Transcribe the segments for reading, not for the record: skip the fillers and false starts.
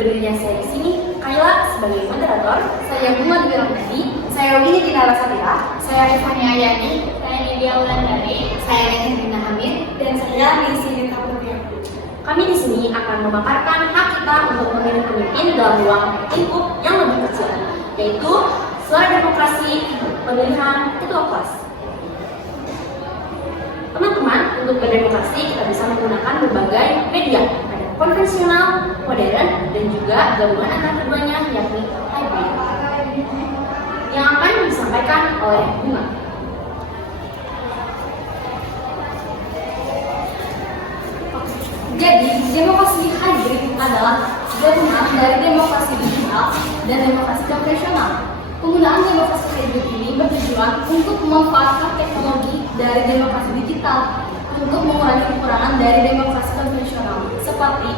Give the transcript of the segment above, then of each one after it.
Berdirinya saya di sini, Kayla sebagai moderator, saya Bunga Dwi Ramdhani, saya Winnie Dinara Satira, saya Rifani Ayani, saya Nidia Wulandari, saya Hendrina Hamid, dan saya Lisi Kapurnia. Kami di sini akan memaparkan hak kita untuk memilih pemimpin dalam ruang lingkup yang lebih kecil, yaitu suara demokrasi pemilihan ketua kelas. Teman-teman, untuk berdemokrasi kita bisa menggunakan berbagai media, ada konvensional, modern, dan juga gabungan antara keduanya yakni hybrid. Yang akan disampaikan oleh Bunga. Jadi, demokrasi hybrid adalah gabungan dari demokrasi digital dan demokrasi konvensional. Penggunaan demokrasi hybrid ini bertujuan untuk memanfaatkan teknologi dari demokrasi digital untuk mengurangi kekurangan dari demokrasi konvensional, seperti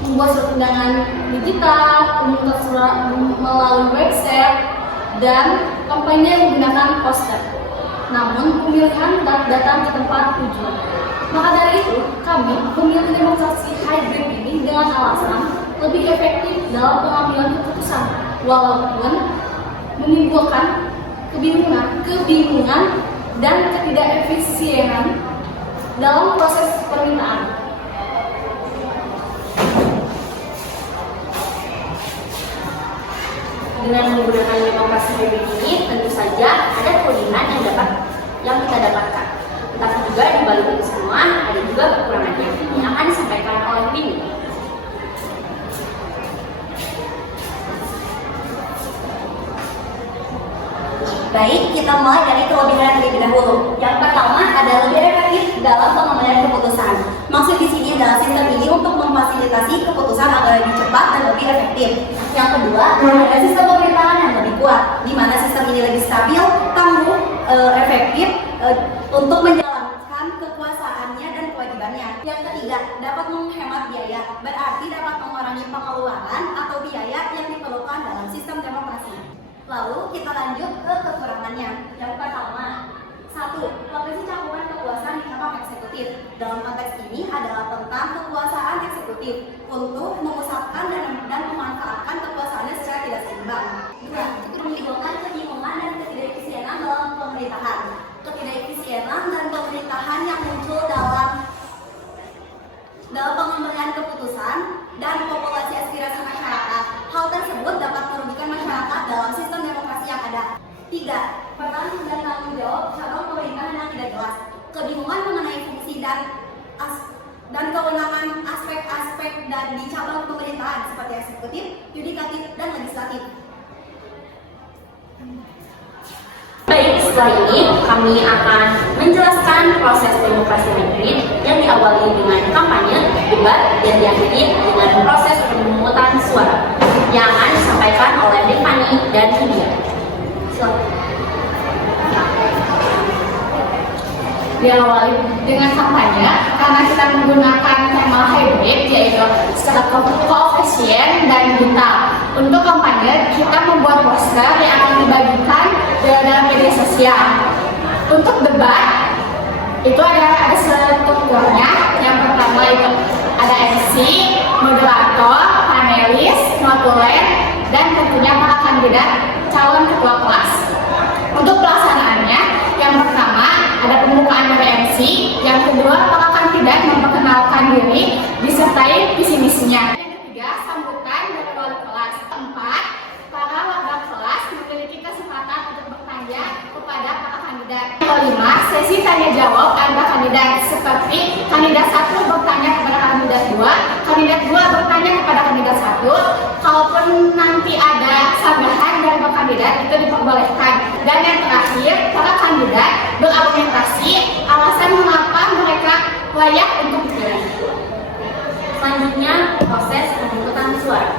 membuat surat undangan digital, meminta surat melalui website, dan kampanye menggunakan poster. Namun, pemilihan datang ke tempat tujuan. Maka dari itu, kami memilih demokrasi hybrid ini dengan alasan lebih efektif dalam pengambilan keputusan, walaupun menimbulkan kebingungan dan ketidakefisienan dalam proses permintaan. Dengan menggunakan demokrasi hybrid ini, tentu saja ada kelebihan yang kita dapatkan. Tetapi juga di balik itu semua ada juga kekurangannya yang akan disampaikan oleh Winnie. Baik, kita mulai dari kelebihan terlebih dahulu. Yang pertama ada lebih efektif dalam pengambilan keputusan. Maksud di sini adalah sistem ini untuk memfasilitasi keputusan agar lebih cepat dan lebih efektif. Yang kedua, ada sistem pemerintahan yang lebih kuat, di mana sistem ini lebih stabil, tangguh, efektif untuk menjalankan kekuasaannya dan kewajibannya. Yang ketiga, dapat menghemat biaya, berarti dapat mengurangi pengeluaran atau biaya yang diperlukan dalam sistem demokrasi. Lalu kita lanjut ke kekurangannya. Yang pertama, 1. Potensi cakupan kekuasaan di cabang eksekutif. Dalam konteks ini adalah tentang kekuasaan eksekutif untuk memusatkan dan memanfaatkan kekuasaannya secara tidak seimbang. 2. Menimbulkan kebingungan dan ketidakefisienan dalam pemerintahan. Ketidakefisienan dan pemerintahan yang muncul dalam pengambilan keputusan dan populasi aspirasi masyarakat. Hal tersebut dapat merugikan masyarakat dalam sistem demokrasi yang ada. 3. Peran dan tanggung jawab cabang pemerintahan yang tidak jelas. Kebingungan mengenai fungsi dan kewenangan aspek-aspek di cabang pemerintahan seperti eksekutif, yudikatif, dan legislatif. Baik, setelah ini kami akan menjelaskan proses demokrasi hybrid yang diawali dengan kampanye, debat, dan diakhiri dengan proses pemungutan suara yang akan disampaikan oleh Rifani dan Nidia. Silakan. Diawali dengan kampanye karena kita menggunakan tema hybrid, yaitu secara koefisien dan digital. Untuk kampanye, kita membuat poster yang akan dibagikan dalam media sosial. Untuk debat, itu ada strukturnya. Yang pertama itu ada MC, moderator, panelis, notulen, dan tentunya para kandidat calon ketua kelas. Untuk pelaksanaannya, yang pertama ada pembukaan dari MC, yang kedua para kandidat memperkenalkan diri disertai visi misinya. Yang ketiga, sambutan dari wali kelas. 4, para warga kelas memiliki kesempatan untuk bertanya kepada para kandidat. Yang kelima, sesi tanya jawab antar kandidat, seperti kandidat 1 bertanya kepada kandidat 2, kandidat 2 bertanya kepada kandidat 1. Kalaupun nanti ada sanggahan dari para kandidat, itu diperbolehkan. Dan yang terakhir, para kandidat berargumentasi alasan mengapa mereka layak untuk dipilih. Selanjutnya, proses pemungutan suara.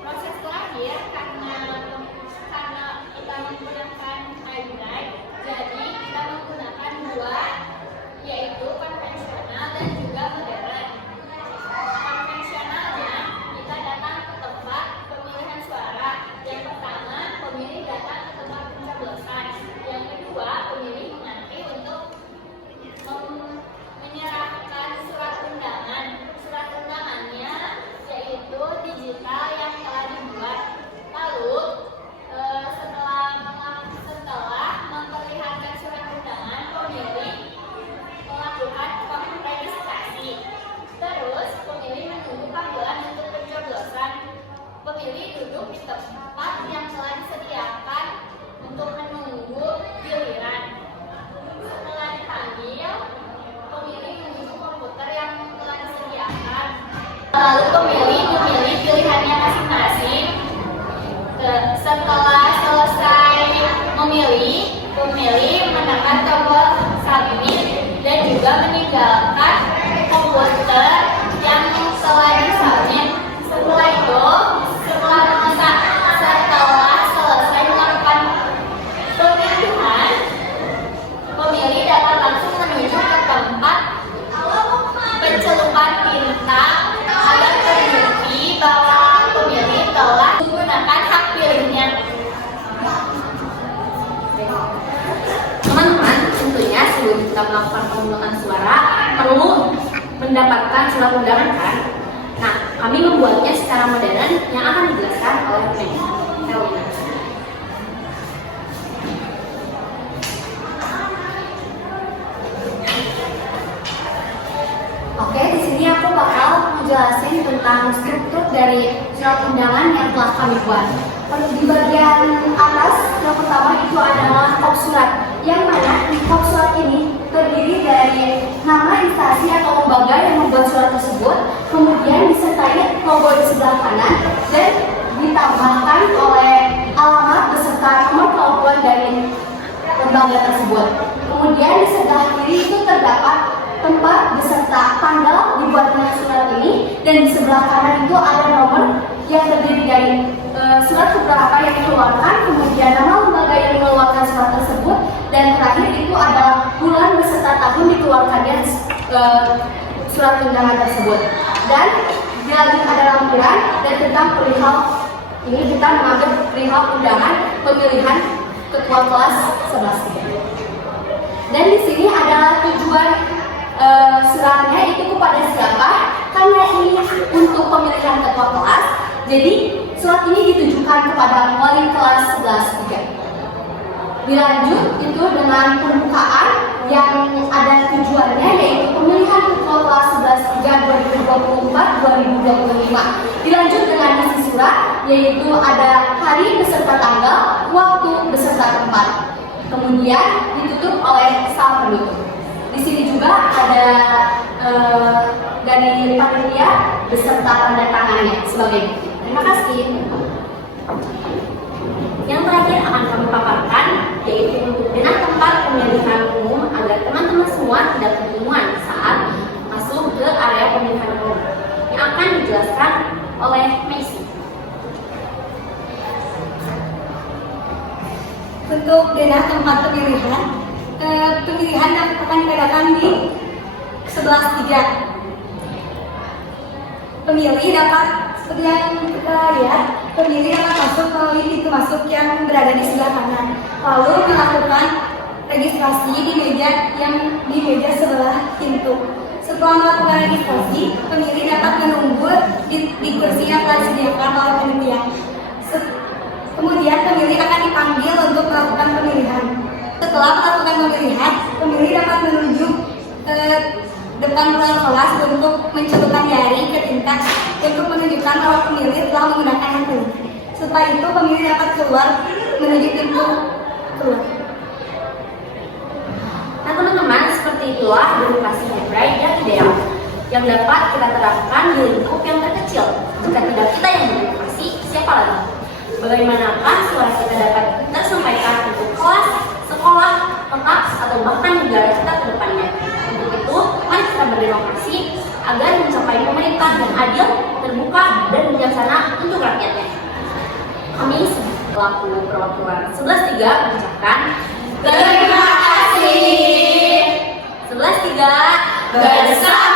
Proses terakhir karena kita menggunakan hybrid, jadi kita menggunakan dua, yaitu konvensional dan juga modern. Konvensionalnya, kita datang ke tempat pemilihan suara. Yang pertama, pemilih datang ke tempat pencoblosan. Yang kedua, pemilih mengantri untuk Lalu pemilih memilih pilihannya masing-masing. Setelah selesai memilih, pemilih menekan tombol submit dan juga meninggalkan komputer yang telah disubmit. Setelah itu, setelah selesai melakukan pemilihan, pemilih dapat langsung menuju ke tempat pencelupan tinta agar terbukti bahwa pemilih telah menggunakan hak pilihnya. Teman-teman, tentunya sebelum kita melakukan pemungutan suara perlu mendapatkan surat undangan kan? Nah, kami membuatnya secara modern yang akan dijelaskan oleh Elina. Oke, di sini aku bakal menjelaskan tentang struktur dari surat undangan yang telah kami buat. Di bagian atas, yang pertama itu adalah kop surat, yang mana di kop surat ini terdiri dari nama instansi atau lembaga yang membuat surat tersebut, kemudian disertai logo di sebelah kanan, dan ditambahkan oleh alamat beserta nomor telepon dari lembaga tersebut. Kemudian di sebelah kiri itu terdapat tempat beserta tanggal dibuatnya surat ini, dan di sebelah kanan itu ada nomor yang terdiri dari surat keberapa yang dikeluarkan, kemudian nama lembaga yang mengeluarkan surat tersebut, dan terakhir itu adalah bulan beserta tahun dikeluarkannya surat undangan tersebut. Dan dilanjut ada lampiran dan tentang perihal ini kita mengambil perihal undangan pemilihan ketua kelas 11. Dan di sini adalah tujuan suratnya itu kepada siapa? Karena ini untuk pemilihan ketua kelas, jadi surat ini ditujukan kepada wali kelas 11-3. Dilanjut itu dengan pembukaan yang ada tujuannya, yaitu pemilihan ketua kelas 11-3 2024-2025. Dilanjut dengan isi surat, yaitu ada hari beserta tanggal, waktu beserta tempat. Kemudian ditutup oleh sal penutup. Di sini juga ada dari panitia beserta tanda tangannya sebagai bukti. Terima kasih. Yang terakhir akan kami paparkan yaitu untuk denah tempat pemilihan umum agar teman-teman semua tidak kebingungan saat masuk ke area pemilihan umum yang akan dijelaskan oleh Messi. Untuk denah tempat pemilihan akan diadakan di 11-3. Pemilih dapat, seperti yang kita lihat, pemilih dapat masuk melalui pintu masuk yang berada di sebelah kanan, lalu melakukan registrasi di meja sebelah pintu. Setelah melakukan registrasi, pemilih dapat menunggu di kursi yang telah disediakan oleh panitia. Kemudian pemilih akan dipanggil untuk melakukan pemilihan. Setelah melakukan pemilihan, pemilih dapat menuju depan ruang kelas untuk mencelupkan jari ke tinta untuk menunjukkan bahwa pemilih telah menggunakan hak pilih. Setelah itu, pemilih dapat keluar menuju pintu keluar. Nah teman-teman, seperti itulah demokrasi hybrid yang ideal yang dapat kita terapkan di lingkup yang terkecil. Jika tidak kita yang berdemokrasi, siapa lagi? Bagaimanakah suara kita dapat tersampaikan untuk kelas, sekolah, tempat, atau bahkan negara kita ke depannya? Untuk itu, mari kita berdemokrasi agar mencapai pemerintah yang adil, terbuka, dan bijaksana untuk rakyatnya. Kami selaku perwakilan 11-3 mengucapkan terima kasih. 11-3 bersama.